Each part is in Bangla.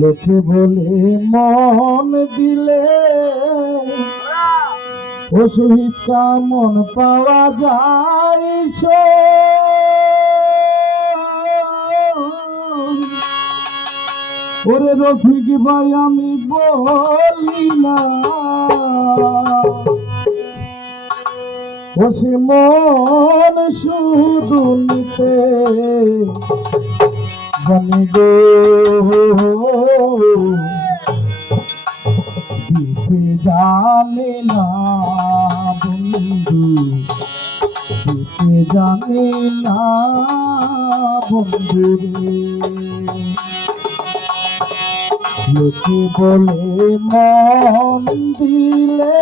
লোকে বলে, মন দিলে অসহিত মন পাওয়া যায় ওরে রফিক ভাই, আমি বলি না। মন শুধু নিতে জানি গো দিতে জানে না বন্ধু, দিতে জানে না বন্ধু লোকে বলে, মন দিলে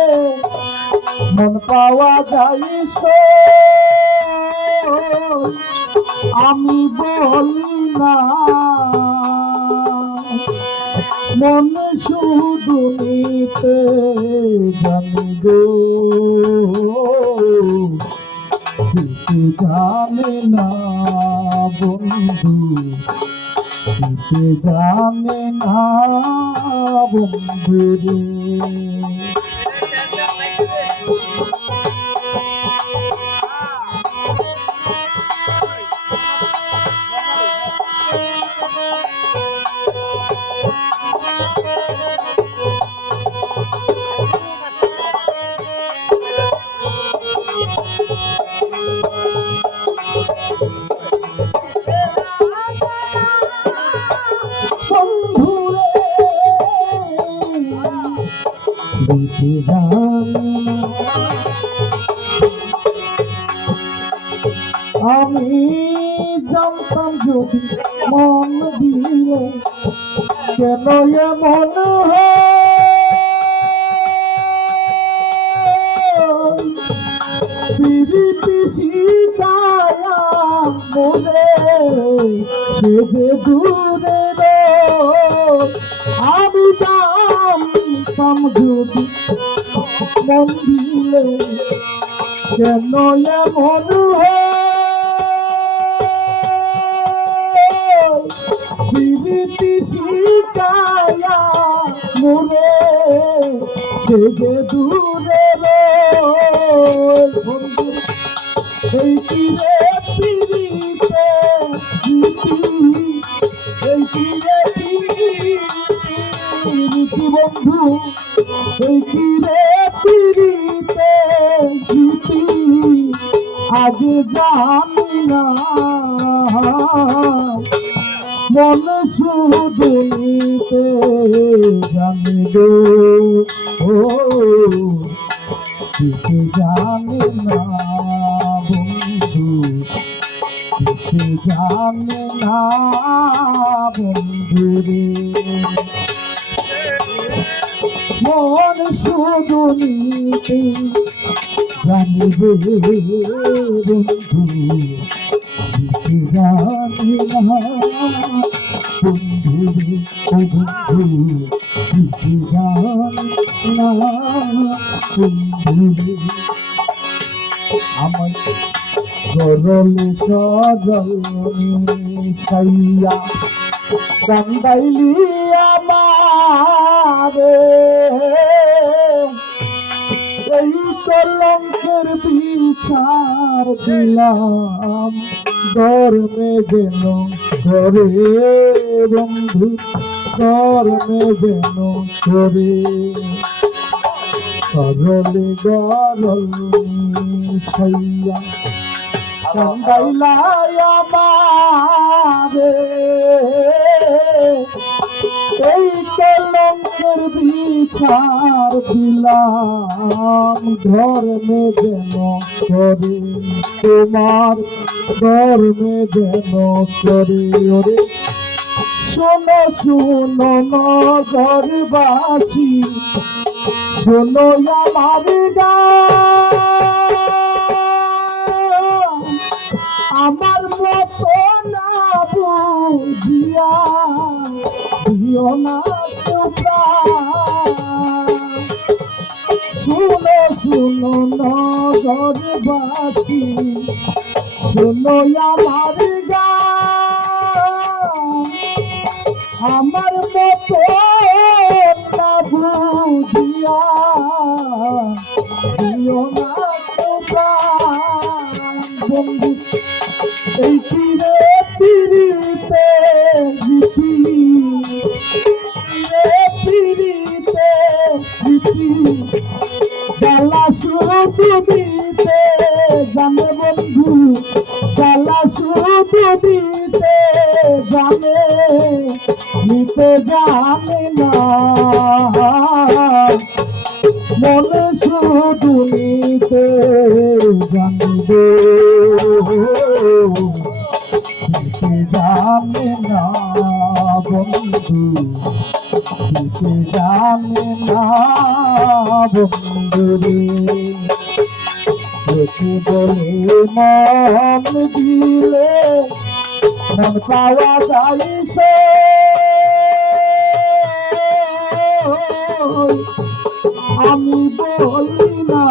মন পাওয়া যায় আমি বলি মন শুধু নিতে জানি গো দিতে জানে না বন্ধু দিতে জানে না বন্ধু রে। আমি জানতাম যদি মন দিলে কেন এমন পিরিতি শিকায়া মনে সে যে দূরে মন দিলে কেন এমন বিরীতি শিকায়া মনে সে যে দূরে এই তীরে পিড়িতে পিড়িতি বন্ধু আগে জানি না মন শুধু নিতে জানি গো ও কিছু জানে বন্ধু? কিছু জানে না বন্ধু মন শুধু বন্ধু জানে বন্ধু রে ও বন্ধু কিছু জানে না বন্ধু রে সরল সাইয়া কান্দাইলি আমারে এই কলঙ্কের বিচার দিলাম। ধর্মে যেন করে বন্ধু, ধর্মে যেন করে সরলে গরল সাইয়া কান্দাইলাই আমারে। এই কলঙ্কের বিচার দিলাম ধর্মে যেন করে তোমার ধর্মে যেন করে ওরে শোনো শোনো, নগরবাসী, শোনো আমার আমার মতো না বুঝিয়া দিও না শুনো নগরবাসী শোনো আমার আমার মতো না বুঝিয়া দিও না বন্ধু এই চিরে পিড়িতে জিতি জ্বালা শুধু দিতে, জানে বন্ধু জ্বালা শুধু দিতে, জানে নিতে জানে না। মনে শুধু নিতে জানবে, নিতে জানে না বন্ধু। জানে না বন্ধু রে লোকে বলে মন দিলে মন পাওয়া যায় আমি বলি না।